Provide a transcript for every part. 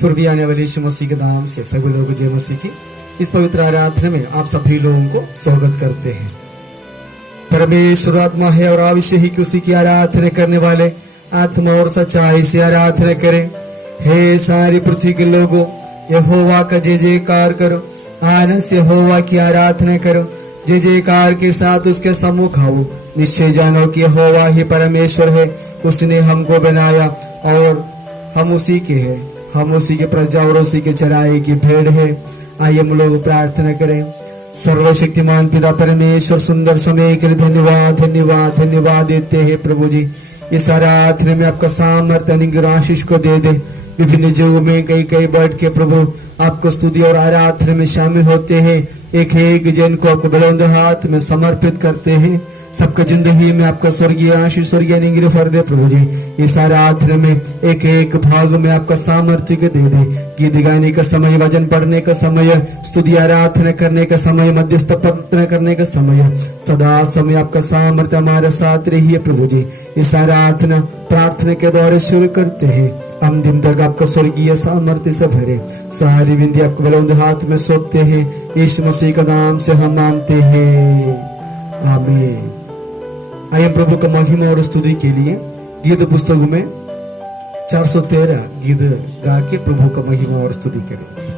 फिर भी आने वाले यीशु मसीह के नाम से सभी लोग जय मसीह की इस पवित्र आराधना में आप सभी लोगों को स्वागत करते हैं। परमेश्वर आत्मा है और आवश्य ही कि उसी की आराधना करने वाले आत्मा और सच्चाई से आराधना करें। हे सारी पृथ्वी के लोगों, यहोवा का जय जयकार करो, आनंद से यहोवा की आराधना करो, जय जयकार के साथ उसके सम्मुख आओ। निश्चय जानो कि यहोवा ही परमेश्वर है, उसने हमको बनाया और हम उसी के हैं, हम उसी के प्रजा और उसी के चराए की भेड़ है। आइए हम लोग प्रार्थना करें। सर्वशक्तिमान पिता परमेश्वर, सुंदर समय के लिए धन्यवाद धन्यवाद धन्यवाद देते हैं प्रभु जी। इस आराधना में आपका सामर्थ्य अनुग्रह आशीष को दे दे। विभिन्न युगों में कई कई बैठ के प्रभु आपको स्तुति और आराधना में शामिल होते हैं। एक एक जन को आपको बुलंद हाथ में समर्पित करते हैं। सबका जिंदगी में आपका स्वर्गीय आशीष स्वर्गीय अनुग्रह भर दे प्रभु जी। इस आराधना में एक एक भाग में आपका सामर्थ्य को दे दे। गीत गाने का समय, वचन पढ़ने का समय, स्तुति आराधना करने का समय, मध्यस्थ प्रार्थना करने का समय, सदा समय आपका सामर्थ्य हमारे साथ रहिए प्रभु जी। इस आराधना प्रार्थना के द्वारा शुरू करते हैं, हम दिन तक आपका स्वर्गीय सामर्थ्य से भरे। सारी विनती आपको बुलंद हाथ में सौंपते हैं, यीशु मसीह का नाम से हम मांगते हैं, आमीन। आइए प्रभु का महिमा और स्तुति के लिए गीत पुस्तक में 413 गीत गा के प्रभु का महिमा और स्तुति करेंगे।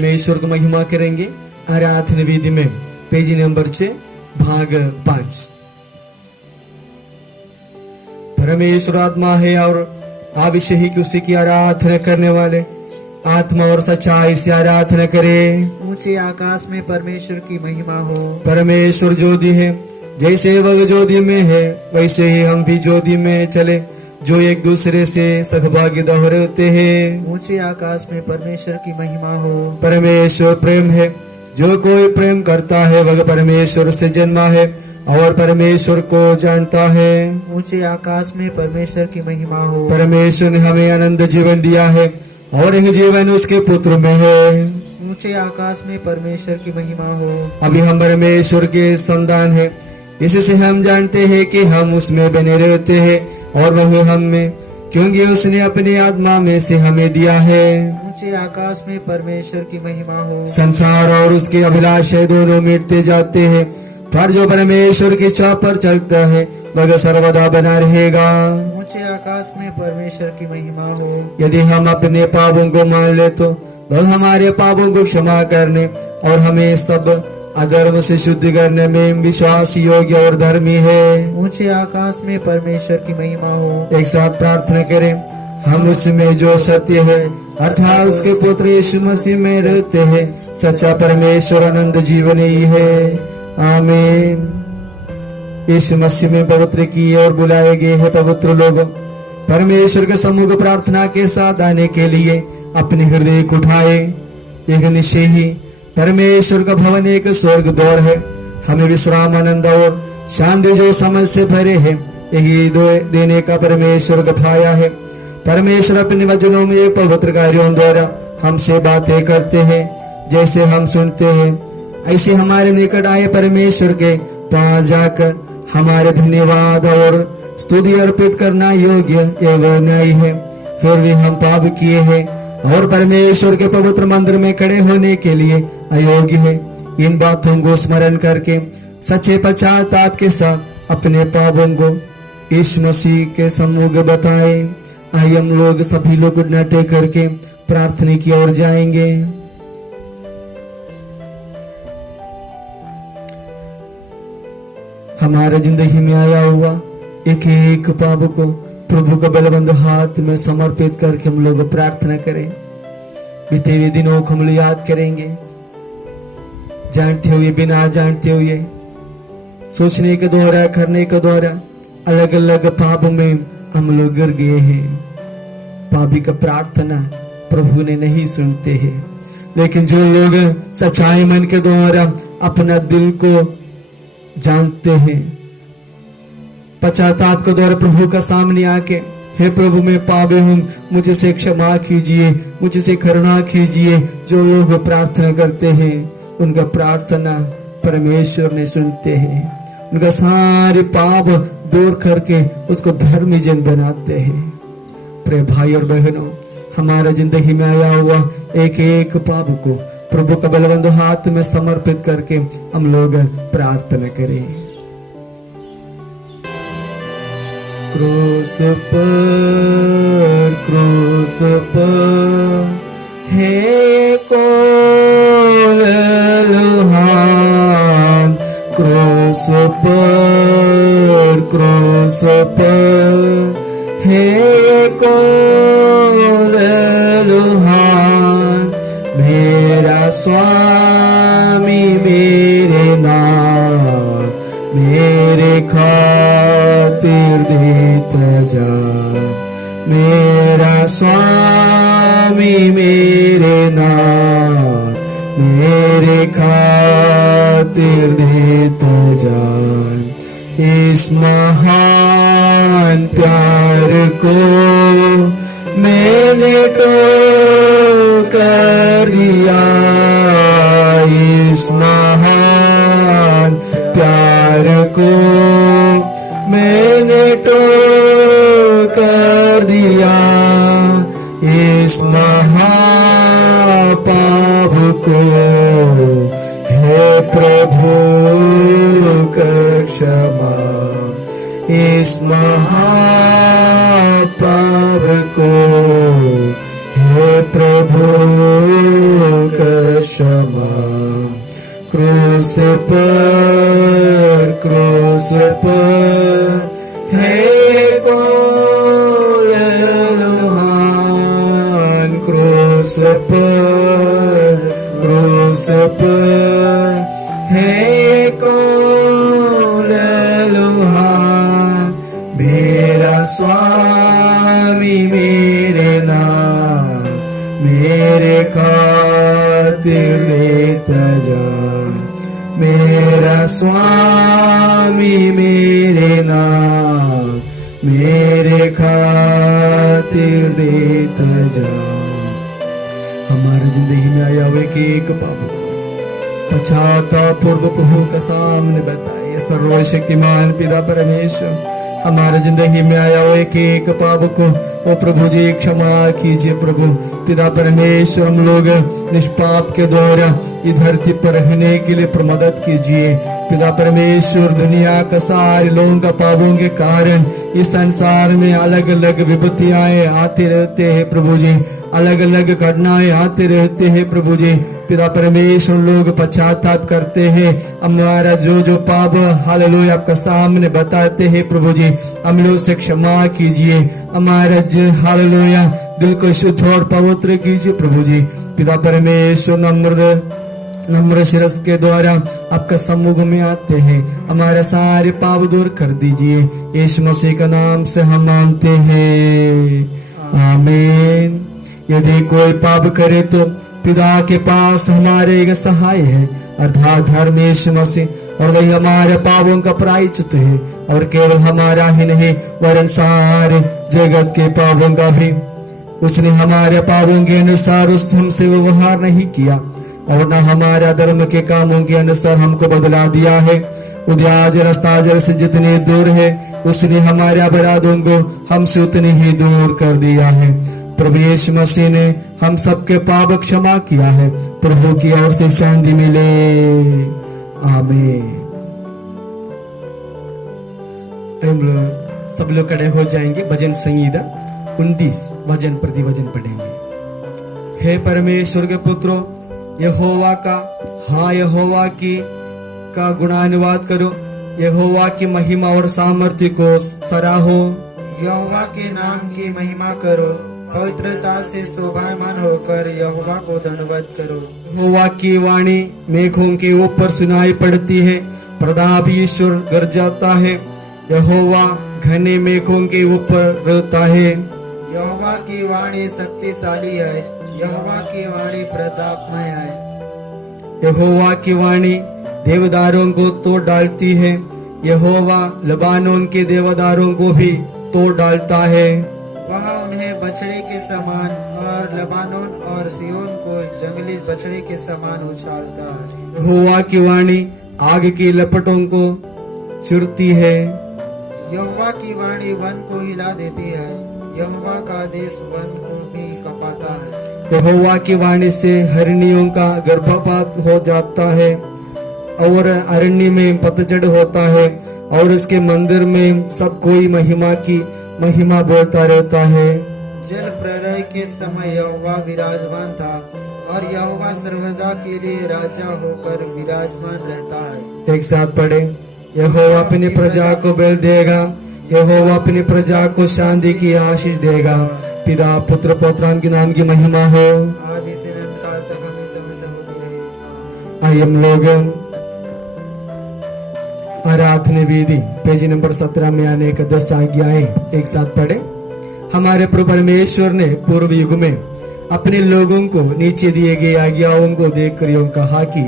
परमेश्वर को महिमा करेंगे आराधना विधि में पेज नंबर 6 भाग 5। परमेश्वर आत्मा है और आवश्यक ही कि उसी की आराधना करने वाले आत्मा और सच्चाई से आराधना करे। ऊंचे आकाश में परमेश्वर की महिमा हो। परमेश्वर ज्योति है, जैसे वह ज्योति में है वैसे ही हम भी ज्योति में चले, जो एक दूसरे से सहभागी दोहराते हैं। ऊंचे आकाश में परमेश्वर की महिमा हो। परमेश्वर प्रेम है, जो कोई प्रेम करता है वह परमेश्वर से जन्मा है और परमेश्वर को जानता है। ऊंचे आकाश में परमेश्वर की महिमा हो। परमेश्वर ने हमें अनंत जीवन दिया है और यह जीवन उसके पुत्र में है। ऊंचे आकाश में परमेश्वर की महिमा हो। अभी हम परमेश्वर के संतान हैं, इससे हम जानते हैं कि हम उसमें बने रहते हैं और वह हम में, क्योंकि उसने अपने आत्मा में से हमें दिया है। ऊंचे आकाश में परमेश्वर की महिमा हो। संसार और उसकी अभिलाषाएं दोनों मिटते जाते हैं, पर जो परमेश्वर की चाह पर चलता है वह सर्वदा बना रहेगा। ऊंचे आकाश में परमेश्वर की महिमा हो। यदि हम अपने पापों को मान ले तो वह हमारे पापों को क्षमा करने और हमें सब अधर्म से शुद्ध करने में विश्वास योग्य और धर्मी है। ऊंचे आकाश में परमेश्वर की महिमा हो। एक साथ प्रार्थना करें। हम उसमें जो सत्य है अर्थात उसके पुत्र यीशु मसीह में रहते हैं, सच्चा परमेश्वर अनंत जीवन ही है। आमीन। यीशु मसीह में पवित्र किए और बुलाए गए हैं पवित्र लोग परमेश्वर के सम्मुख प्रार्थना के साथ आने के लिए अपने हृदय को उठाए। एक निश्चय ही परमेश्वर का भवन एक स्वर्ग द्वार है। हमें विश्राम, आनंद और शांति जो समझ से भरे है यही देने का परमेश्वर का ठाया है। परमेश्वर अपने वचनों में पवित्र कार्यों द्वारा हमसे बातें करते हैं। जैसे हम सुनते हैं ऐसे हमारे निकट आए परमेश्वर के पास जाकर हमारे धन्यवाद और स्तुति अर्पित करना योग्य एवं न्यायी है। फिर भी हम पाप किए हैं और परमेश्वर के पवित्र मंदिर में खड़े होने के लिए अयोग्य है। इन बातों को स्मरण करके सच्चे पश्चाताप के साथ अपने पापों को यीशु मसीह के सम्मुख बताएं। आइए हम लोग सभी लोग नाटे करके प्रार्थना की ओर जाएंगे। हमारे जिंदगी में आया हुआ एक एक पाप को प्रभु के बलबंद हाथ में समर्पित करके हम लोग प्रार्थना करें। बीते हुए दिनों को हम लोग याद करेंगे, जानते हुए बिना जानते हुए, सोचने के द्वारा, करने के द्वारा अलग अलग पाप में हम लोग गिर गए हैं। पापी का प्रार्थना प्रभु ने नहीं सुनते हैं, लेकिन जो लोग सच्चाई मन के द्वारा अपना दिल को जानते हैं, पश्चाताप के द्वारा प्रभु का सामने आके हे प्रभु मैं पापी हूँ, मुझसे क्षमा कीजिए, मुझसे करुणा कीजिए, जो लोग प्रार्थना करते हैं उनका प्रार्थना परमेश्वर ने सुनते हैं। उनका सारे पाप दूर करके उसको धर्मी जन बनाते हैं। प्रिय भाई और बहनों, हमारा जिंदगी में आया हुआ एक एक पाप को प्रभु का बलवंत हाथ में समर्पित करके हम लोग प्रार्थना करें। क्रूस पर है कौन लुहान, क्रूस पर है कौन लुहान, मेरा स्वामी मेरे नाथ, मेरे खातिर देता जा, मेरा स्वामी मेरे नाथ, मेरे खातिर देता जा। इस महान प्यार को मैंने तो कर दिया, इस महान प्यार को मैंने तो कर दिया, इस महापाप को हे प्रभु कर क्षमा, इस महापाप को हे प्रभु कर क्षमा। क्रूस पर है कौन लुहान, क्रूस पर है कौन लुहान, मेरा स्वामी मेरे नाम, मेरे खातिर देता जा। मेरा स्वामी मेरे नाम, मेरे खातिर देता जा। हमारी जिंदगी में आया हुए कि एक पाप पश्चाताप पूर्व प्रभु का सामने बताए। सर्वशक्तिमान पिता परमेश्वर, हमारे जिंदगी में आया हुए कि एक पाप को ओ प्रभु जी क्षमा कीजिए। प्रभु पिता परमेश्वर, हम लोग निष्पाप के द्वारा इस धरती पर रहने के लिए मदद कीजिए। पिता परमेश्वर, दुनिया का सारे लोगों का पापों के कारण इस संसार में अलग अलग विपत्तियां आते रहते हैं प्रभु जी, अलग अलग घटनाएं आते रहते हैं प्रभु जी। पिता परमेश्वर, लोग पश्चाताप करते हैं, हमारा जो पाप हालेलुया आपका सामने बताते हैं प्रभु जी, हम लोग से क्षमा कीजिए। हमारा हालेलुया दिल को शुद्ध और पवित्र कीजिए प्रभु जी। पिता परमेश्वर, नम्र शिरस के द्वारा आपका सम्मुख में आते हैं, हमारे सारे पाप दूर कर दीजिए। यीशु मसीह का नाम से हम मांगते हैं, आमीन। यदि कोई पाप करे तो पिता के पास हमारे एक सहाय है, अर्थात धर्म यीशु मसीह, और वही हमारे पापों का प्रायश्चित है, और केवल हमारा ही नहीं वरन सारे जगत के पापों का भी। उसने हमारे पापों के अनुसार हमसे व्यवहार नहीं किया, और न हमारा धर्म के कामों के अनुसार हमको बदला दिया है। उद्याज रस्ताजर से जितनी दूर है, उसने हमारे अपराधों को हमसे उतनी ही दूर कर दिया है। प्रभु यीशु मसीह ने हम सबके पाप क्षमा किया है। प्रभु की ओर से शांति मिले, आमीन। हम लोग सब लोग खड़े हो जाएंगे। भजन संगीता 29 वचन प्रति वचन पढ़ेंगे। हे परमेश्वर के पुत्रो, यहोवा का, हाँ यहोवा की का गुणानुवाद करो, यहोवा की महिमा और सामर्थ्य को सराहो। यहोवा के नाम की महिमा करो, पवित्रता से शोभायमान होकर यहोवा को दंडवत करो। यहोवा की वाणी मेघों के ऊपर सुनाई पड़ती है, प्रताप ईश्वर गरजाता है। यहोवा घने मेघों के ऊपर रहता है। यहोवा की वाणी शक्तिशाली है, यहोवा की वाणी प्रतापमय है। यहोवा की वाणी देवदारों को तोड़ डालती है, यहोवा लबानोन के देवदारों को भी तोड़ डालता है। वह उन्हें बछड़े के समान और लबानोन और सियोन को जंगली बछड़े के समान उछालता है। यहोवा की वाणी आग की लपटों को चुरती है। यहोवा की वाणी वन को हिला देती है, यहोवा का आदेश वन को भी कपाता है। यहोवा की वाणी से हरिणियों का गर्भपात हो जाता है, और अरण्य में पतझड़ होता है, और उसके मंदिर में सब कोई महिमा की महिमा बोलता रहता है। जल प्रलय के समय यहोवा विराजमान था, और यहोवा सर्वदा के लिए राजा होकर विराजमान रहता है। एक साथ पढ़े। यहोवा अपनी प्रजा को बल देगा, यहोवा अपनी प्रजा को शांति की आशीष देगा। पिता पुत्र पौत्रान के नाम की महिमा हो, आज इसे अनंत काल तक हमेशा हमेशा होती रहे। आइए हम लोग आराधना विधि पेज नंबर 17 में आने का 10 आज्ञाएं एक साथ पढ़े। हमारे प्रभु परमेश्वर ने पूर्व युग में अपने लोगों को नीचे दिए गए आज्ञाओं को देखकर यूं कहा कि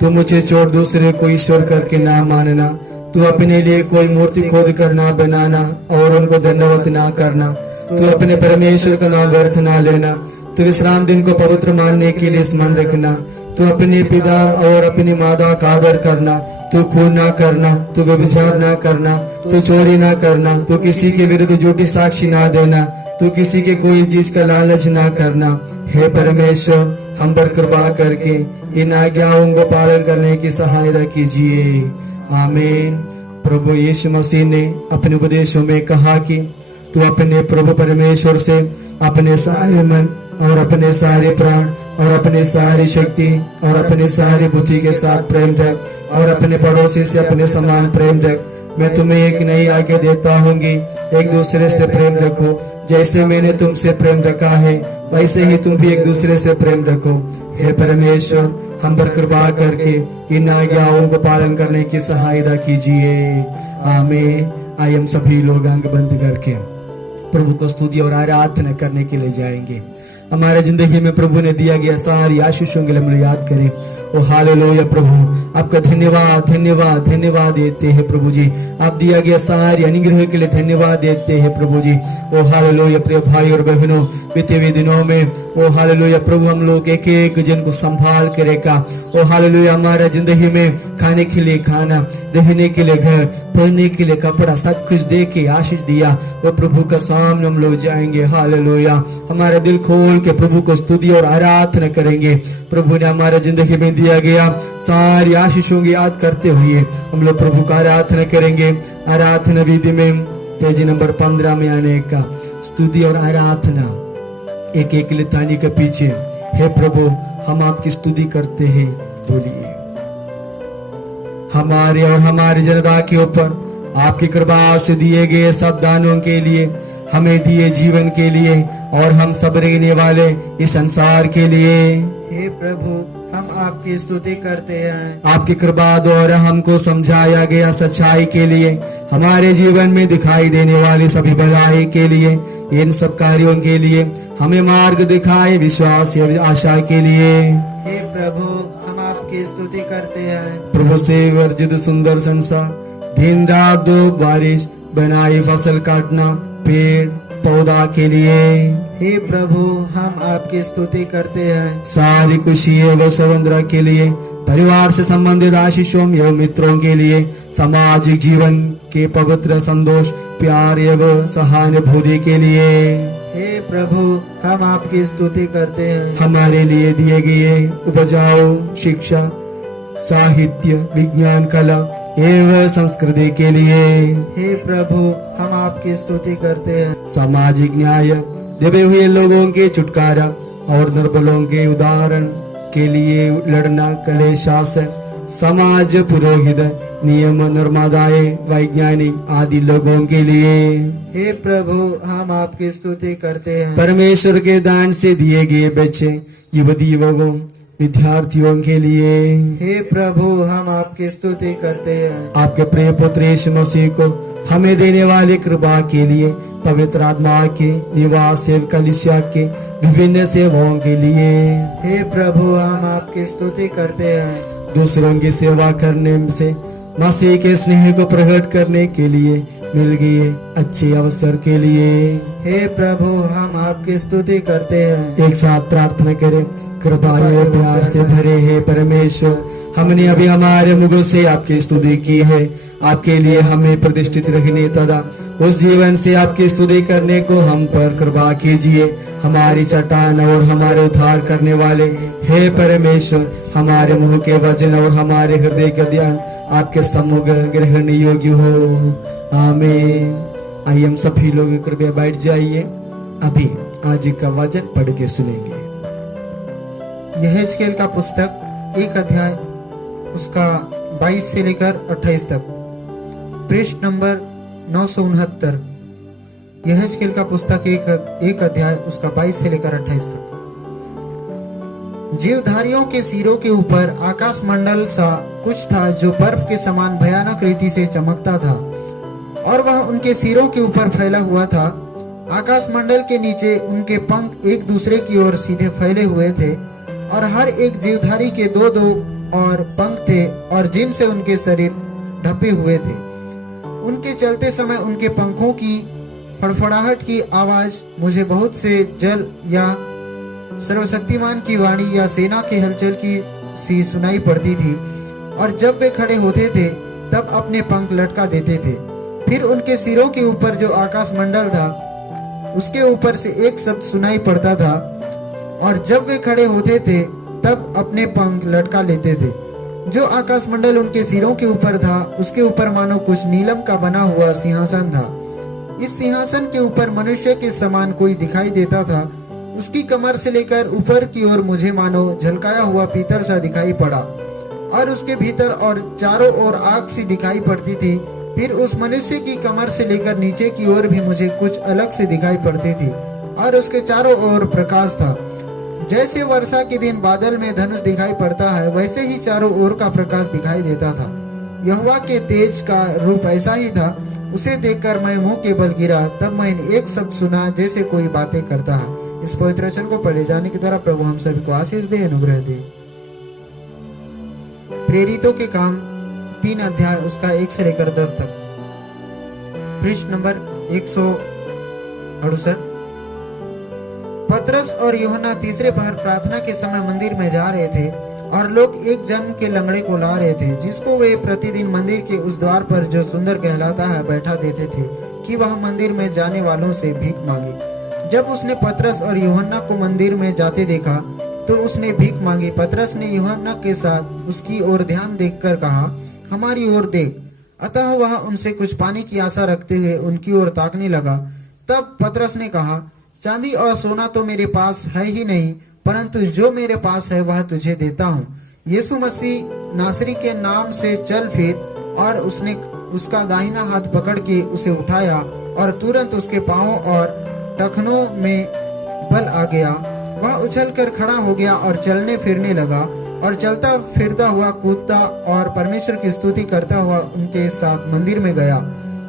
तू मुझे छोड़ दूसरे को ईश्वर करके ना मानना, तू अपने लिए कोई मूर्ति खोद कर ना बनाना और उनको दंडवत ना करना, तू अपने परमेश्वर का नाम व्यर्थ ना लेना, तू विश्राम दिन को पवित्र मानने के लिए स्मरण रखना, तू अपने पिता और अपनी माता का आदर करना, तू खून ना करना, तू व्यभिचार ना करना, तू चोरी ना करना, तू किसी के विरुद्ध झूठी साक्षी ना देना, तू किसी के कोई चीज का लालच ना करना। हे परमेश्वर, हम पर कृपा करके इन आज्ञाओं को पालन करने की सहायता कीजिए। आमीन। प्रभु यीशु मसीह ने अपने उपदेशों में कहा कि तू अपने प्रभु परमेश्वर से अपने सारे मन और अपने सारे प्राण और अपने सारी शक्ति और अपने सारी बुद्धि के साथ प्रेम रख और अपने पड़ोसी से अपने समान प्रेम रख। मैं तुम्हें एक नई आज्ञा देता हूँगी, एक दूसरे से प्रेम रखो। जैसे मैंने तुमसे प्रेम रखा है वैसे ही तुम भी एक दूसरे से प्रेम रखो। हे परमेश्वर, हम पर कृपा करके इन आज्ञाओं को पालन करने की सहायता कीजिए। आमीन। आइए हम सभी लोग आंख बंद करके प्रभु को स्तुति और आराधना करने के लिए जाएंगे। हमारे जिंदगी में प्रभु ने दिया गया सारी आशीषों के लिए हम याद करें। ओ हालेलुया प्रभु, आपका धन्यवाद धन्यवाद धन्यवाद देते हैं प्रभु जी। आप दिया गया सारी अनुग्रह के लिए धन्यवाद देते हैं प्रभु जी। ओ हालेलुया प्रिय भाई और बहनों, बीते हुए दिनों में ओ हालेलुया प्रभु हम लोग एक एक जन को संभाल करेगा। ओ हालेलुया, हमारा जिंदगी में खाने के लिए खाना, रहने के लिए घर, पहनने के लिए कपड़ा, सब कुछ दे के आशीष दिया। वो प्रभु का सामने हम लोग जाएंगे। हालेलुया, हमारा दिल खोल के प्रभु को स्तुति और आराधना करेंगे। प्रभु ने हमारे जिंदगी में दिया गया सारी आशीषों की याद करते हुए हम लोग प्रभु का आराधना करेंगे। आराधना विधि में पेज नंबर 15 में आने का स्तुति और आराधना एक एक लितानी के पीछे, हे प्रभु हम आपकी स्तुति करते हैं। बोलिए। हमारे और हमारी जनता के ऊपर आपकी कृपा से दिए गए सब दानों के लिए, हमें दिए जीवन के लिए और हम सब रहने वाले इस संसार के लिए, हे प्रभु हम आपकी स्तुति करते हैं। आपकी कृपा द्वारा हमको समझाया गया सच्चाई के लिए, हमारे जीवन में दिखाई देने वाली सभी भलाई के लिए, इन सब कार्यों के लिए हमें मार्ग दिखाए विश्वास और आशा के लिए, हे प्रभु हम आपकी स्तुति करते हैं। प्रभु से वर्जित सुंदर संसार, दिन रात दो बारिश, बनाई फसल काटना, पेड़ पौधा के लिए, हे प्रभु हम आपकी स्तुति करते हैं। सारी खुशी एवं स्वतंत्रता के लिए, परिवार से संबंधित आशीषों एवं मित्रों के लिए, सामाजिक जीवन के पवित्र संतोष, प्यार एवं सहानुभूति के लिए, हे प्रभु हम आपकी स्तुति करते हैं। हमारे लिए दिए गए उपजाऊ शिक्षा, साहित्य, विज्ञान, कला एवं संस्कृति के लिए, हे प्रभु हम आपकी स्तुति करते हैं। सामाजिक न्याय, दबे हुए लोगों के छुटकारा और निर्बलों के उदाहरण के लिए लड़ना, कले शासन, समाज पुरोहित, नियम निर्माताएं, वैज्ञानिक आदि लोगों के लिए, हे प्रभु हम आपकी स्तुति करते हैं। परमेश्वर के दान से दिए गए बच्चे, युवती युवकों, विद्यार्थियों के लिए, हे प्रभु हम आपकी स्तुति करते हैं। आपके प्रिय पुत्र यीशु मसीह को हमें देने वाले कृपा के लिए, पवित्र आत्मा के निवास से कलीसिया के विभिन्न सेवाओं के लिए, हे प्रभु हम आपकी स्तुति करते हैं। दूसरों की सेवा करने से मसीह के स्नेह को प्रकट करने के लिए मिल गए अच्छे अवसर के लिए, हे प्रभु हम आपकी स्तुति करते हैं। एक साथ प्रार्थना करें। कृपा एवं प्यार से भरे हैं परमेश्वर, हमने अभी हमारे मुखों से आपकी स्तुति की है। आपके लिए हमें प्रतिष्ठित रखने तथा उस जीवन से आपकी स्तुति करने को हम पर कृपा कीजिए। हमारी चट्टान और हमारे उद्धार करने वाले, हे परमेश्वर, हमारे मुंह के वचन और हमारे हृदय का ध्यान आपके सम्मुख ग्रहण योग्य हो। आमीन। आइए हम सभी लोग कृपया बैठ जाइए। अभी आज का वचन पढ़ के सुनेंगे। यहेजकेल का पुस्तक 1 अध्याय उसका 22 से लेकर 28 तक, पृष्ठ नंबर 969। यहेजकेल का पुस्तक 1 अध्याय उसका 22 से लेकर 28 तक। जीवधारियों के सिरों के ऊपर आकाश मंडल सा कुछ था जो बर्फ के समान भयानक रीति से चमकता था और वह उनके सिरों के ऊपर फैला हुआ था। आकाश मंडल के नीचे उनके पंख एक दूसरे की ओर सीधे फैले हुए थे और हर एक जीवधारी के 2-2 और पंख थे और जिनसे उनके शरीर ढपे हुए थे। उनके चलते समय उनके पंखों की फड़फड़ाहट की आवाज मुझे बहुत से जल या सर्वशक्तिमान की वाणी या सेना के हलचल की सी सुनाई पड़ती थी। और जब वे खड़े होते थे तब अपने पंख लटका देते थे। फिर उनके सिरों के ऊपर जो आकाश मंडल था उसके ऊपर से एक शब्द सुनाई पड़ता था और जब वे खड़े होते थे तब अपने पंख लटका लेते थे। जो आकाश मंडल उनके सिरों के ऊपर था उसके ऊपर मानो कुछ नीलम का बना हुआ सिंहासन था। इस सिंहासन के ऊपर मनुष्य के समान कोई दिखाई देता था। उसकी कमर से लेकर ऊपर की ओर मुझे मानो झलकाया हुआ पीतल सा दिखाई पड़ा और उसके भीतर और चारों ओर आग सी दिखाई पड़ती थी। फिर उस मनुष्य की कमर से लेकर नीचे की ओर भी मुझे कुछ अलग से दिखाई पड़ती थी और उसके चारों ओर प्रकाश था। जैसे वर्षा के दिन बादल में धनुष दिखाई पड़ता है, वैसे ही चारों ओर का प्रकाश दिखाई देता था। यहोवा के तेज का रूप ऐसा ही था। उसे देखकर मैं मुंह के बल गिरा। तब मैंने एक शब्द सुना जैसे कोई बातें करता है। इस पवित्र वचन को पढ़े जाने के द्वारा प्रभु हम सभी को आशीष दे, अनुग्रह दे। प्रेरितों के काम 3 अध्याय उसका 1 से लेकर 10 तक। पृष्ठ नंबर 168। पतरस और यूहन्ना तीसरे पहर प्रार्थना के समय मंदिर में जा रहे थे और लोग एक जन्म के लंगड़े को ला रहे थे, जिसको वे प्रतिदिन मंदिर के उस द्वार पर जो सुंदर कहलाता है बैठा देते थे कि वह मंदिर में जाने वालों से भीख मांगे। जब उसने पतरस और यूहन्ना को मंदिर में जाते देखा तो उसने भीख मांगी। पतरस ने यूहन्ना के साथ उसकी ओर ध्यान देखकर कहा, हमारी ओर देख। अतः वह उनसे कुछ पाने की आशा रखते हुए उनकी ओर ताकने लगा। तब पतरस ने कहा, चांदी और सोना तो मेरे पास है ही नहीं, परंतु जो मेरे पास है वह तुझे देता हूँ। यीशु मसीह नासरी के नाम से चल फिर। और उसने उसका दाहिना हाथ पकड़ के उसे उठाया और तुरंत उसके पांवों और टखनों में बल आ गया। वह उछलकर खड़ा हो गया और चलने फिरने लगा और चलता फिरता हुआ कूदता और परमेश्वर की स्तुति करता हुआ उनके साथ मंदिर में गया।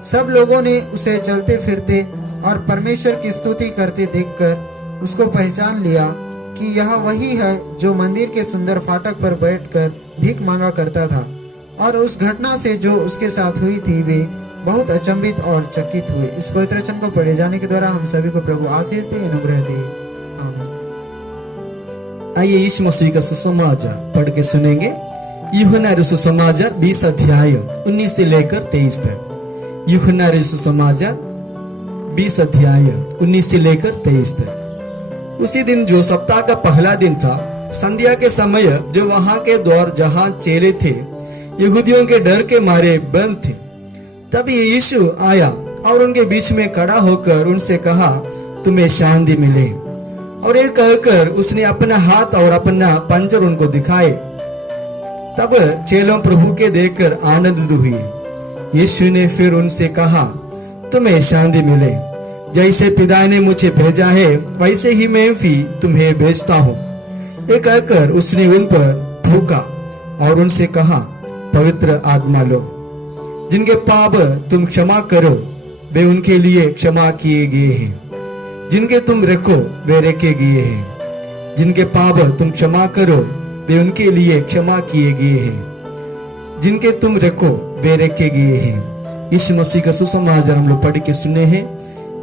सब लोगों ने उसे चलते फिरते और परमेश्वर की स्तुति करते देखकर उसको पहचान लिया कि यह वही है जो मंदिर के सुंदर फाटक पर बैठकर भीख मांगा करता था। और उस घटना से जो उसके साथ हुई थी वे बहुत अचंभित और चकित हुए। इस पवित्र वचन को पढ़े जाने के द्वारा हम सभी को प्रभु आशीष दे, अनुग्रह दे। आमीन। आइए यीशु मसीह का सुसमाचार पढ़ के सुनेंगे। यूहन्ना रचित सुसमाचार 20 अध्याय 19 से लेकर 23 तक। यूहन्ना रचित सुसमाचार 20 अध्याय 19 से लेकर 23 तक। उसी दिन जो सप्ताह का पहला दिन था, संध्या के समय जो वहां के द्वार जहां चेले थे यहूदियों के डर के मारे बंद थे, तब यीशु आया और उनके बीच में खड़ा होकर उनसे कहा, तुम्हें शांति मिले। और ये कहकर उसने अपना हाथ और अपना पंजर उनको दिखाए। तब चेलों प्रभु के देखकर आनंदित हुए। यीशु ने फिर उनसे कहा, तुम्हें शांति मिले। जैसे पिता ने मुझे भेजा है वैसे ही मैं भी तुम्हें भेजता हूँ। ये कहकर उसने उन पर थूका और उनसे कहा, पवित्र आत्मा लो। जिनके पाप तुम क्षमा करो वे उनके लिए क्षमा किए गए हैं, जिनके तुम रखो वे रखे गए हैं। जिनके पाप तुम क्षमा करो वे उनके लिए क्षमा किए गए हैं, जिनके तुम रखो वे रखे गए हैं। यीशु मसीह का सुसमाचार हम लोग पढ़ के सुने हैं।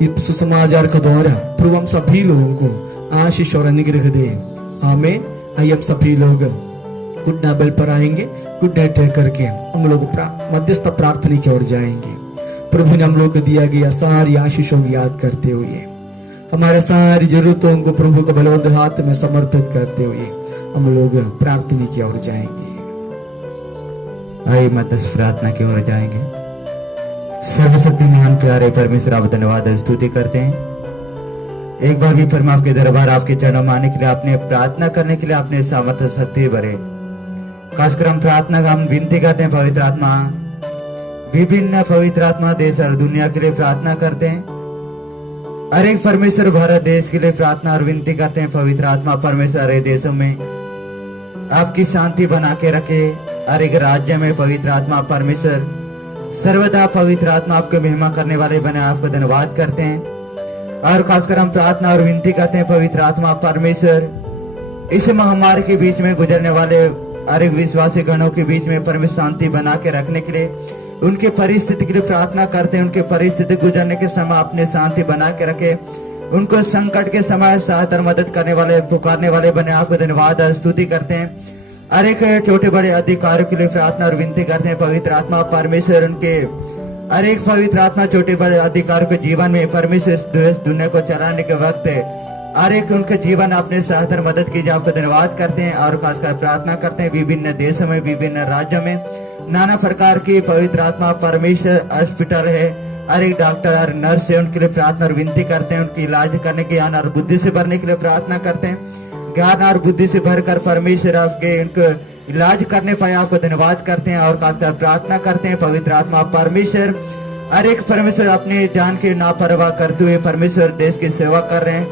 इस सुसमाचार के द्वारा प्रभु हम सभी लोगों को आशीष और अनुग्रह दे। आमीन। आइए हम सभी लोग घुटना बल पर आएंगे। घुटने टेक करके हम लोग मध्यस्थ प्रार्थना की ओर जाएंगे। प्रभु ने हम लोग को दिया गया सारी आशीषों की याद करते हुए, हमारे सारी जरूरतों को प्रभु को बलवंत हाथ में समर्पित करते हुए हम लोग प्रार्थना की ओर जाएंगे। आइए मध्यस्थ प्रार्थना की ओर जाएंगे। सर्वशक्तिमान प्यारे परमेश्वर, आप धन्यवाद स्तुति करते हैं। एक बार भी परम आपके दरबार आपके चरणों में आने के लिए, आपने प्रार्थना करने के लिए आपने सामर्थ्य शक्ति भरे। खासकर हम प्रार्थना का हम विनती करते हैं पवित्र आत्मा, विभिन्न पवित्र आत्मा देश और दुनिया के लिए प्रार्थना करते हैं। हर एक परमेश्वर भारत देश के लिए प्रार्थना और विनती करते हैं। पवित्र आत्मा परमेश्वर हर देशों में आपकी शांति बना के रखे। हर एक राज्य में पवित्र आत्मा परमेश्वर सर्वदा पवित्र आत्मा आपको महिमा करने वाले बने। आपको धन्यवाद करते हैं और खासकर हम प्रार्थना और विनती करते हैं पवित्र आत्मा परमेश्वर इस महामारी के बीच में गुजरने वाले हर एक विश्वासी गणों के बीच में परमेश्वर शांति बना के रखने के लिए, उनके परिस्थिति के लिए प्रार्थना करते हैं। उनके परिस्थिति गुजरने के समय अपने शांति बना के रखे। उनको संकट के समय सहायता और मदद करने वाले पुकारने वाले बने। आपको धन्यवाद और स्तुति करते हैं। हर एक छोटे बड़े अधिकारियों के लिए प्रार्थना और विनती करते हैं पवित्र आत्मा परमेश्वर। उनके हर एक पवित्र आत्मा छोटे बड़े अधिकारियों के जीवन में परमेश्वर दुनिया को चलाने के वक्त हर एक उनके जीवन अपने सहायता और मदद कीजिए। आपको धन्यवाद करते हैं और खासकर प्रार्थना करते हैं विभिन्न देशों में, विभिन्न राज्यों में नाना प्रकार की पवित्र आत्मा परमेश्वर हॉस्पिटल है, हर एक डॉक्टर और नर्स है उनके लिए प्रार्थना और विनती करते हैं, उनकी इलाज करने की ज्ञान और बुद्धि से भरने के लिए प्रार्थना करते हैं। ज्ञान और बुद्धि से भरकर परमेश्वर आपके उनको इलाज करने पाए आपको धन्यवाद करते हैं और खासकर प्रार्थना करते हैं पवित्र आत्मा परमेश्वर हर एक परमेश्वर अपनी जान की नापरवाह करते हुए परमेश्वर देश की सेवा कर रहे हैं।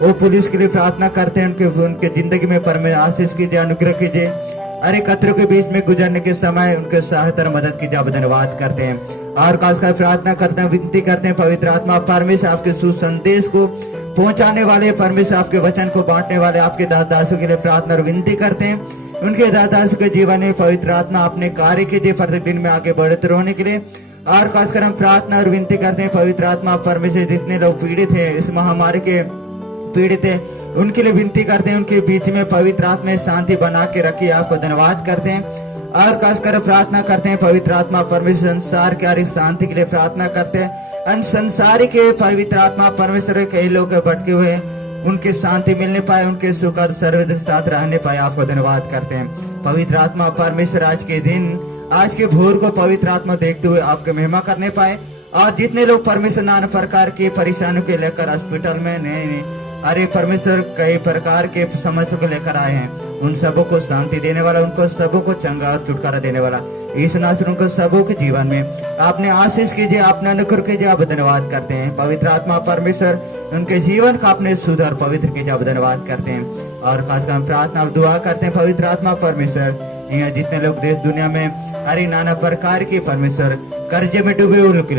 वो पुलिस के लिए प्रार्थना करते हैं, उनके जिंदगी में परमेश्वर आशीष कीजिए, अनुग्रह कीजिए। हर एक खतरों के बीच में गुजरने के समय उनके सहायता और मदद कीजिए, आप धन्यवाद करते हैं और खासकर प्रार्थना करते हैं, विनती करते हैं पवित्र आत्मा परमेश्वर आपके सुसंदेश को पहुंचाने वाले परमेश्वर आपके वचन को बांटने वाले आपके दासों के लिए प्रार्थना और विनती करते हैं। उनके दासों के जीवन में पवित्र आत्मा अपने कार्य कीजिए प्रतिदिन में आगे बढ़ते रहने के लिए और खासकर हम प्रार्थना और विनती करते हैं पवित्र आत्मा परमेश्वर जितने लोग पीड़ित हैं इस महामारी के पीड़ित है उनके लिए विनती करते हैं, उनके बीच में पवित्र आत्मा शांति बना के रखिए, आपको धन्यवाद करते हैं और खासकर प्रार्थना करते हैं पवित्र आत्मा परमेश्वर संसार के हर एक शांति के लिए प्रार्थना करते हैं। अन संसारी के पवित्र आत्मा परमेश्वर कई लोग भटके हुए उनके शांति मिलने पाए, उनके सुख और सर्वदा साथ रहने पाए, आपको धन्यवाद करते हैं पवित्र आत्मा परमेश्वर आज के दिन आज के भोर को पवित्र आत्मा देखते हुए आपके महिमा करने पाए और जितने लोग परमेश्वर नाना प्रकार की परेशानियों के लेकर हॉस्पिटल में नहीं अरे परमेश्वर कई प्रकार के समस्या को लेकर आए हैं उन सबों को शांति देने वाला, उनको सबों को चंगा और छुटकारा देने वाला इस नासर उनको सबों के जीवन में आपने आशीष कीजिए, आपने अनुग्रह कीजिए, आप धन्यवाद करते हैं पवित्र आत्मा परमेश्वर उनके जीवन का आपने सुधार पवित्र कीजिए, आप धन्यवाद करते हैं और खासकर हम प्रार्थना और दुआ करते हैं पवित्र आत्मा परमेश्वर यहाँ जितने लोग देश दुनिया में हरी नाना प्रकार की परमेश्वर कर्जे में डूबे उनके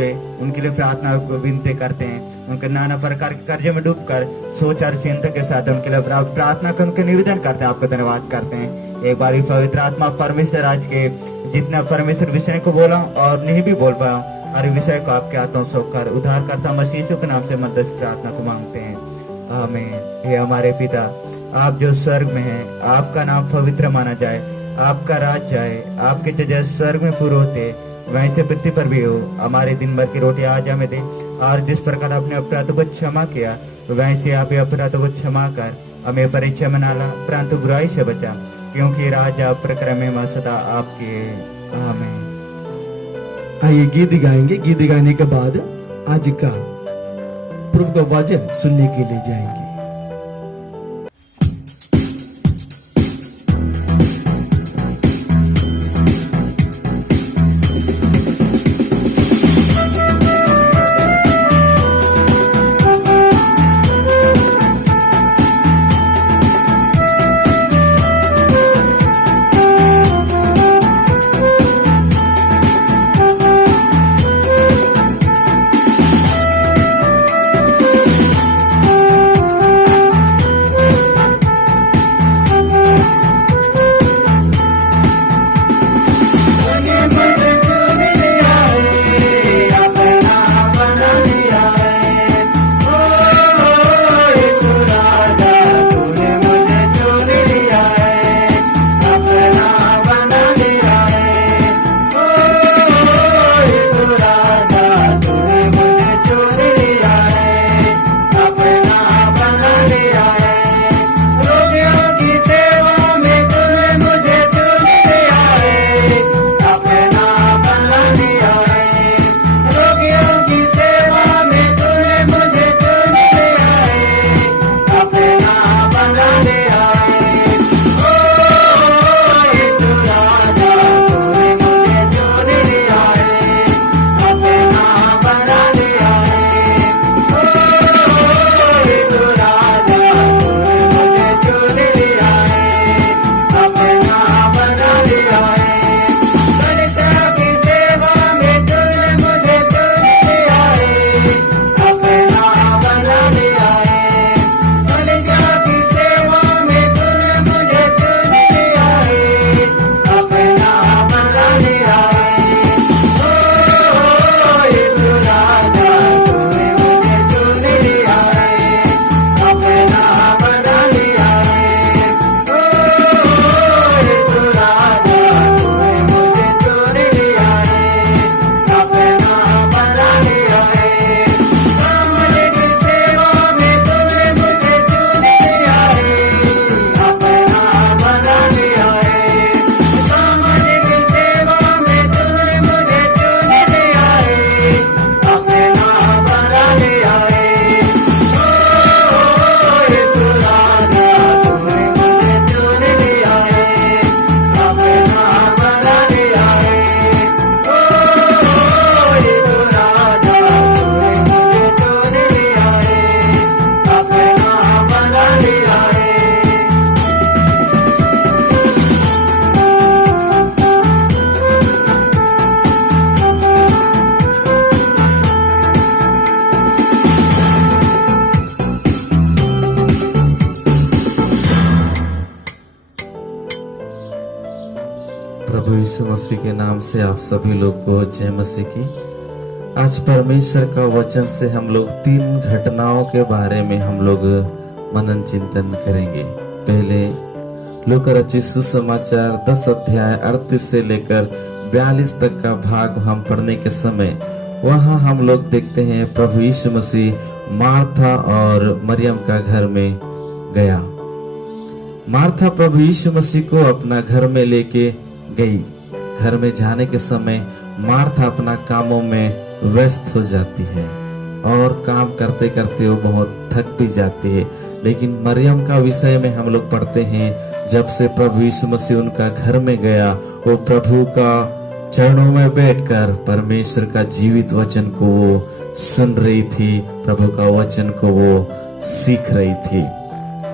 लिए प्रार्थना को विनती करते हैं, उनके नाना प्रकार के कर्जे में डूबकर सोच और चिंता के साथ उनके लिए प्रार्थना कर उनके निवेदन करते हैं, आपको धन्यवाद करते हैं। एक बार पवित्र आत्मा परमेश्वर आज के जितना परमेश्वर विषय को बोला और नहीं भी बोल पाया हर विषय को आपके हाथों सौंपकर उद्धार करता मसीह के नाम से मदद प्रार्थना को मांगते हैं, आमीन। हे हमारे पिता आप जो स्वर्ग में हैं, आपका नाम पवित्र माना जाए, आपका राज जाए, आपके जैसे स्वर्ग में पूरे होते वैसे पृथ्वी पर भी हो। हमारे दिन भर की रोटी आज हमें दे और जिस प्रकार आपने अपराधों को क्षमा किया वैसे आप अपराधों को क्षमा कर हमें परीक्षा में ना ला परंतु बुराई से बचा, क्योंकि राजा प्रक्रम में सदा आपके, आमीन। आइए गीत गाएंगे, गीत गाने के बाद आज का प्रभु का वचन सुनने के लिए जाएंगे। यीशु मसीह के नाम से आप सभी लोग को जय मसीह की। आज परमेश्वर का वचन से हम लोग 3 घटनाओं के बारे में हम लोग मनन चिंतन करेंगे। पहले लूका रचित सुसमाचार 10 अध्याय 38 से लेकर 42 तक का भाग हम पढ़ने के समय वहां हम लोग देखते हैं प्रभु यीशु मसीह मार्था और मरियम का घर में गया। मार्था प्रभु यीशु मसीह को अपना घर में लेके गई। घर में जाने के समय मार्था अपना कामों में व्यस्त हो जाती है और काम करते करते वो बहुत थक भी जाती है। लेकिन मरियम का विषय में हम लोग पढ़ते हैं, जब से प्रभु यीशु मसीह उनका घर में गया, वो प्रभु का चरणों में बैठकर परमेश्वर का जीवित वचन को वो सुन रही थी, प्रभु का वचन को वो सीख रही थी।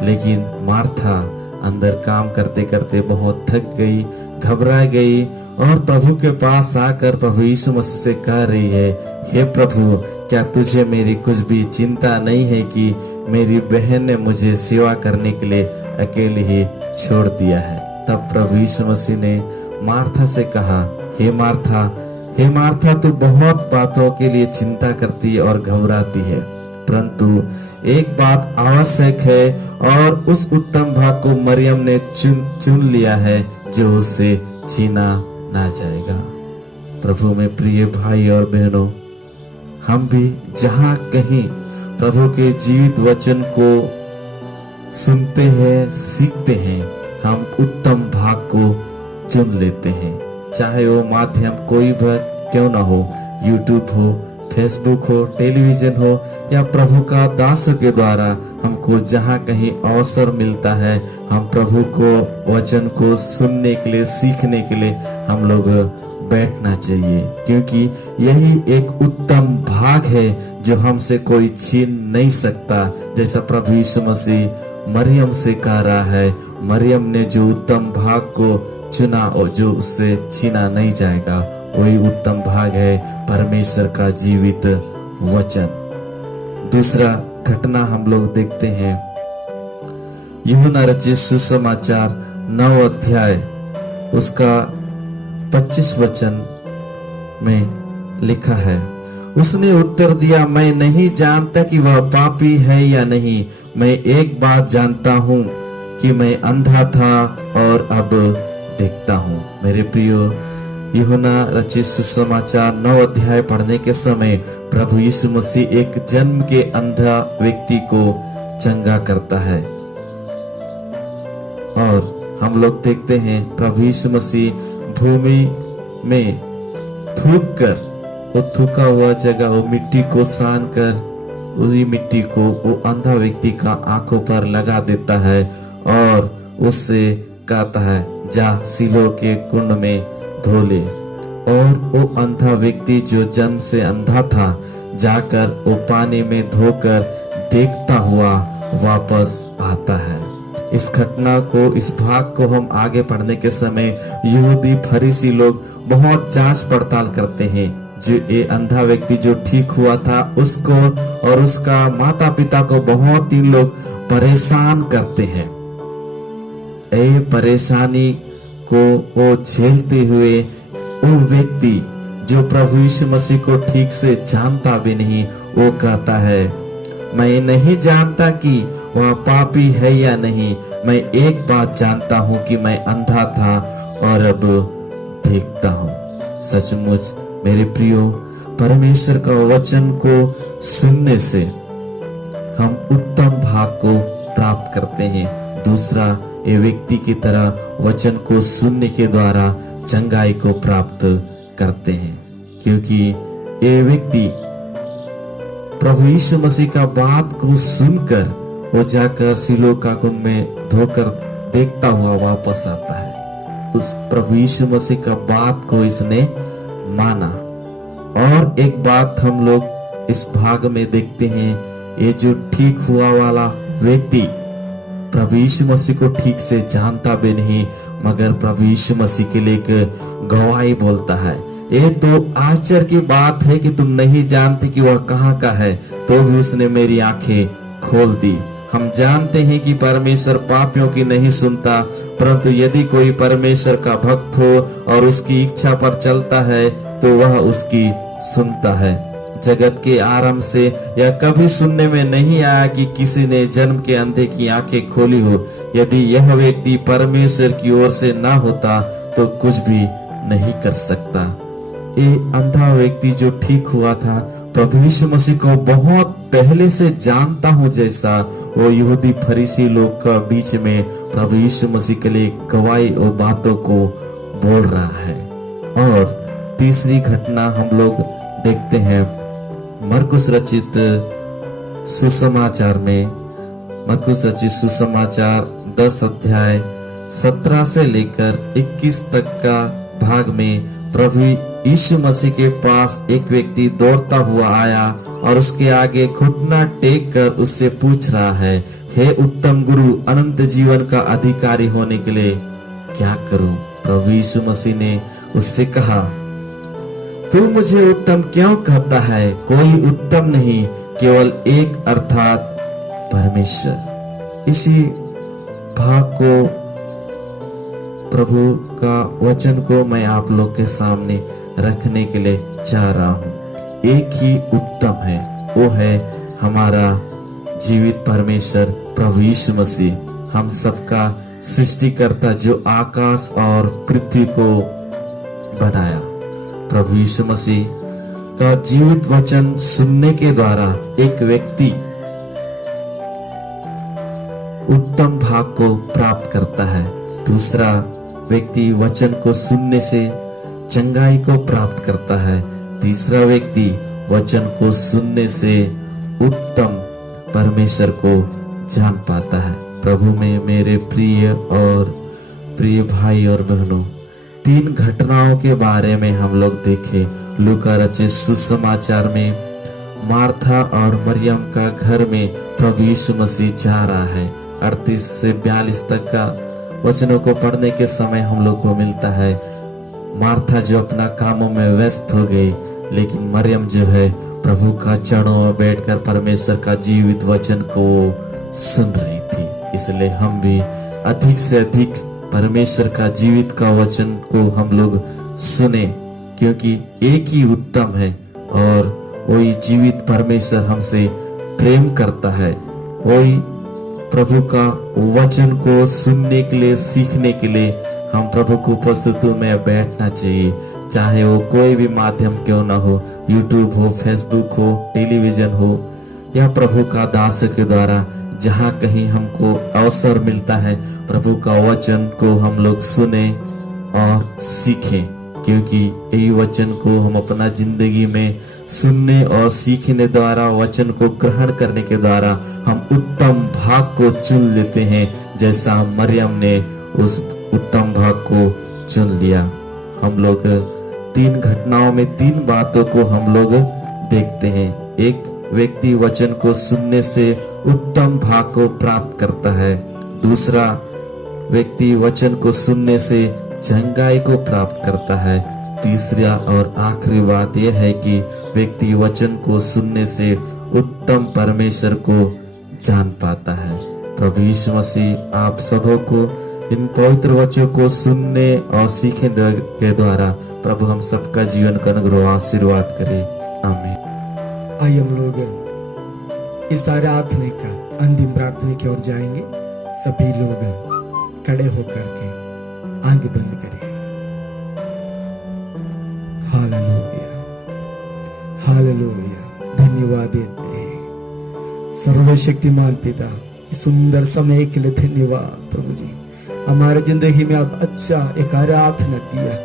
लेकिन मार्था अंदर काम करते करते बहुत थक गई, घबरा गई और प्रभु के पास आकर प्रभु यीशु मसीह से कह रही है, हे प्रभु, क्या तुझे मेरी कुछ भी चिंता नहीं है कि मेरी बहन ने मुझे सेवा करने के लिए अकेले ही छोड़ दिया है। तब प्रभु यीशु मसीह ने मार्था से कहा, हे मार्था, तू बहुत बातों के लिए चिंता करती और घबराती है, परंतु एक बात आवश्यक है और उस उत्तम भाग को मरियम ने चुन लिया है जो उससे छीना ना जाएगा। प्रभु में प्रिय भाई और बहनों, हम भी जहां कहीं प्रभु के जीवित वचन को सुनते हैं, सीखते हैं, हम उत्तम भाग को चुन लेते हैं। चाहे वो माध्यम कोई भी क्यों ना हो, यूट्यूब हो, फेसबुक हो, टेलीविजन हो या प्रभु का दासों के द्वारा हमको जहाँ कहीं अवसर मिलता है, हम प्रभु को वचन को सुनने के लिए, सीखने के लिए हम लोग बैठना चाहिए, क्योंकि यही एक उत्तम भाग है जो हमसे कोई छीन नहीं सकता। जैसा प्रभु यीशु मसीह मरियम से कह रहा है, मरियम ने जो उत्तम भाग को चुना और जो उससे छीना नहीं जाएगा, वही उत्तम भाग है परमेश्वर का जीवित वचन। दूसरा घटना हम लोग देखते हैं, यूहन्ना रचित सुसमाचार 9 अध्याय उसका 25 वचन में लिखा है, उसने उत्तर दिया, मैं नहीं जानता कि वह पापी है या नहीं। मैं एक बात जानता हूँ कि मैं अंधा था और अब देखता हूँ। मेरे प्रियो, यूहन्ना रचित सुसमाचार 9 अध्याय पढ़ने के समय प्रभु यीशु मसीह एक जन्म के अंधा व्यक्ति को चंगा करता है और हम लोग देखते हैं प्रभु यीशु मसीह भूमि में थूक कर, वो थूका हुआ जगह, वो मिट्टी को सान कर उसी मिट्टी को वो अंधा व्यक्ति का आंखों पर लगा देता है और उससे कहता है, जा सिलो के कुंड में धो ले। और वो अंधा व्यक्ति जो जन्म से अंधा था, जाकर वो पानी में धोकर देखता हुआ वापस आता है। इस घटना को, इस भाग को हम आगे पढ़ने के समय यहूदी फरीसी लोग बहुत जांच पड़ताल करते हैं। जो ये अंधा व्यक्ति जो ठीक हुआ था, उसको और उसका माता पिता को बहुत ही लोग परेशान करते हैं। ये परेशानी को वो झेलते हुए वो व्यक्ति जो प्रभु यीशु मसीह को ठीक से जानता भी नहीं, वो कहता है, मैं नहीं जानता कि वह पापी है या नहीं। मैं एक बात जानता हूँ कि मैं अंधा था और अब देखता हूँ। सचमुच मेरे प्रियो, परमेश्वर का वचन को सुनने से हम उत्तम भाग को प्राप्त करते हैं। दूसरा, ये व्यक्ति की तरह वचन को सुनने के द्वारा चंगाई को प्राप्त करते हैं, क्योंकि ये व्यक्ति प्रभु यीशु मसीह का बात को सुनकर वो जाकर सिलो का कुंड में धोकर देखता हुआ वापस आता है। उस प्रभु यीशु मसीह का बात को इसने माना। और एक बात हम लोग इस भाग में देखते हैं, ये जो ठीक हुआ वाला व्यक्ति प्रभु यीशु मसीह को ठीक से जानता भी नहीं, मगर प्रभु यीशु मसीह के लिए एक गवाही बोलता है। ये तो आश्चर्य की बात है कि तुम नहीं जानते कि वह कहाँ का है, तो भी उसने मेरी आंखें खोल दी। हम जानते हैं कि परमेश्वर पापियों की नहीं सुनता, परंतु यदि कोई परमेश्वर का भक्त हो और उसकी इच्छा पर चलता है तो वह उसकी सुनता है। जगत के आरंभ से यह कभी सुनने में नहीं आया कि किसी ने जन्म के अंधे की आंखें खोली हो। यदि यह व्यक्ति परमेश्वर की ओर से ना होता तो कुछ भी नहीं कर सकता। ये अंधा व्यक्ति जो ठीक हुआ था, प्रभु यीशु मसीह को बहुत पहले से जानता हूँ जैसा वो यहूदी फरीसी लोग का बीच में प्रभु यीशु मसीह के लिए गवाही और बातों को बोल रहा है। और तीसरी घटना हम लोग देखते हैं मरकुस रचित सुसमाचार में। मरकुस रचित सुसमाचार 10 अध्याय 17 से लेकर 21 तक का भाग में प्रभु यीशु मसीह के पास एक व्यक्ति दौड़ता हुआ आया और उसके आगे घुटना टेक कर उससे पूछ रहा है, हे उत्तम गुरु, अनंत जीवन का अधिकारी होने के लिए क्या करूं? प्रभु यीशु मसीह ने उससे कहा, तू मुझे उत्तम क्यों कहता है? कोई उत्तम नहीं, केवल एक, अर्थात परमेश्वर। इसी भाग को, प्रभु का वचन को मैं आप लोग के सामने रखने के लिए चाह रहा हूँ। एक ही उत्तम है, वो है हमारा जीवित परमेश्वर प्रभु यीशु मसीह, हम सबका सृष्टिकर्ता जो आकाश और पृथ्वी को बनाया। प्रभु यीशु मसीह का जीवित वचन सुनने के द्वारा एक व्यक्ति उत्तम भाग को प्राप्त करता है। दूसरा व्यक्ति वचन को सुनने से चंगाई को प्राप्त करता है। तीसरा व्यक्ति वचन को सुनने से उत्तम परमेश्वर को जान पाता है। प्रभु में मेरे प्रिय भाई और बहनों, 3 घटनाओं के बारे में हम लोग देखे। लूका रचित सुसमाचार में मार्था और मरियम का घर में प्रभु यीशु मसीह जा रहा है। 38 से 42 तक का वचनों को पढ़ने के समय हम लोग को मिलता है मार्था जो अपना कामों में व्यस्त हो गई, लेकिन मरियम जो है प्रभु का चरणों में बैठकर परमेश्वर का जीवित वचन को सुन रही थी। इसलिए हम भी अधिक से अधिक परमेश्वर का जीवित का वचन को हम लोग सुने, क्योंकि एक ही उत्तम है और वही जीवित परमेश्वर हमसे प्रेम करता है। वही प्रभु का वचन को सुनने के लिए, सीखने के लिए हम प्रभु की उपस्थिति में बैठना चाहिए, चाहे वो कोई भी माध्यम क्यों ना हो, यूट्यूब हो, फेसबुक हो, टेलीविजन हो, या प्रभु का दास के द्वारा जहाँ कहीं हमको अवसर मिलता है प्रभु का वचन को हम लोग सुने और सीखें, क्योंकि यही वचन को हम अपना जिंदगी में सुनने और सीखने द्वारा, वचन को ग्रहण करने के द्वारा हम उत्तम भाग को चुन लेते हैं, जैसा मरियम ने उस उत्तम भाग को चुन लिया। हम लोग 3 घटनाओं में 3 बातों को हम लोग देखते हैं। एक व्यक्ति वचन को सुनने से उत्तम भाग को प्राप्त करता है। दूसरा व्यक्ति वचन को सुनने से चंगाई को प्राप्त करता है। तीसरा और आखिरी बात यह है कि व्यक्ति वचन को सुनने से उत्तम परमेश्वर को जान पाता है। प्रभु यीशु मसीह आप सबों को इन पवित्र वचनों को सुनने और सीखने के द्वारा प्रभु हम सबका जीवन का अनुग्रह आशीर्वाद करे। आमीन। आइए हम लोग इस आराधना का अंतिम प्रार्थना की ओर जाएंगे। सभी लोग खड़े होकर के आंखें बंद करें। Hallelujah, hallelujah. धन्यवाद देते हैं सर्वशक्तिमान पिता, इस सुंदर समय के लिए धन्यवाद प्रभु जी। हमारे जिंदगी में आप अच्छा एक आराधना दिया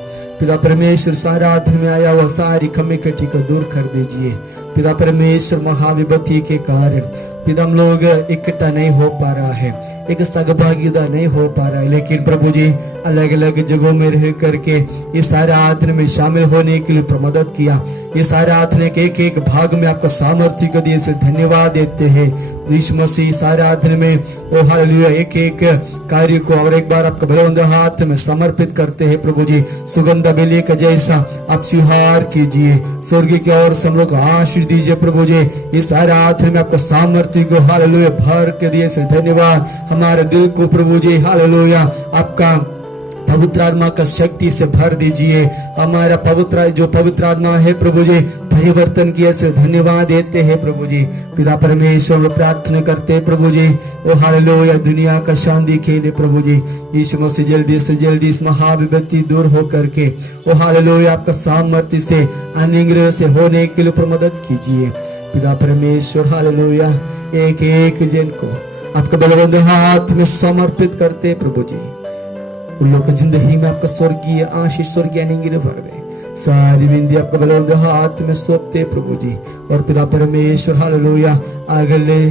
पिता परमेश्वर। सारा आराधना में आया हुआ सारी कमी कटी को दूर कर दीजिए पिता परमेश्वर। महाविपत्ति के कारण पिता हम लोग इकट्ठा नहीं हो पा रहा है, एक सहभागिता नहीं हो पा रहा है, लेकिन प्रभु जी अलग अलग जगहों में रह करके इस आराधना में शामिल होने के लिए मदद किया। इस आराधना के एक एक भाग में आपका सामर्थ्य को दिए से धन्यवाद देते हैं यीशु मसीह। इस आराधना में ओ हालेलुया एक एक कार्य को और एक बार आपका बलवंत हाथ में समर्पित करते हैं प्रभु जी। सुगंध बेली का जैसा आप स्वीकार कीजिए, स्वर्ग की ओर से हम लोग आशीष आशीष दीजिए प्रभु जी। इस आराधना में आपको सामर्थ्य को हालेलुया भर के दिए से धन्यवाद। हमारे दिल को प्रभु जी हालेलुया आपका पवित्र आत्मा का शक्ति से भर दीजिए। हमारा पवित्र आत्मा है प्रभु जी परिवर्तन किए से धन्यवाद देते हैं प्रभु जी। पिता परमेश्वर में प्रार्थना करते हैं प्रभु जी, ओ हालेलुया दुनिया का शांति के लिए प्रभु जी यीशु मसीह जल्दी से जल्दी इस महाविपत्ति दूर हो करके ओ हालेलुया आपका सामर्थ्य से अनुग्रह से होने के लिए मदद कीजिए। पिता परमेश्वर हालेलुया एक एक जन को आपका बलवंत हाथ में समर्पित करते प्रभु जी। उन लोग की जिंदगी में आपका स्वर्गीय आशीष स्वर्गीय अनुग्रह भर दे। सारी विंदी आपका बलवंत हाथ में सौंपते प्रभु जी। और पिता परमेश्वर हालेलुया अगले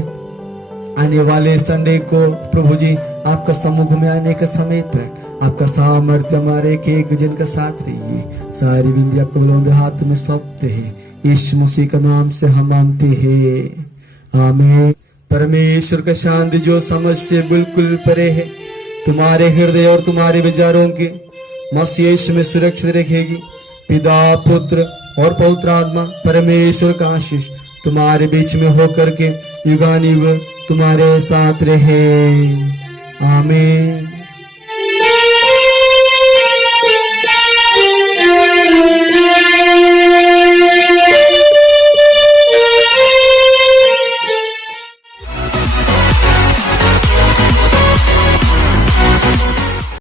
आने वाले संडे को प्रभु जी आपका सम्मुख में आने के समय तक आपका सामर्थ्य हमारे एक जन का साथ रहिए। सारी विंदी आपका बलवंत हाथ में सौंपते हैं, यीशु मसीह का नाम से हम मांगते हैं, आमीन। परमेश्वर का शांति जो समझ से बिल्कुल परे है तुम्हारे हृदय और तुम्हारे विचारों के मसीह यीशु में सुरक्षित रखेगी। पिता पुत्र और पवित्र आत्मा परमेश्वर का आशीष तुम्हारे बीच में होकर के युगानुयुग तुम्हारे साथ रहे, आमीन।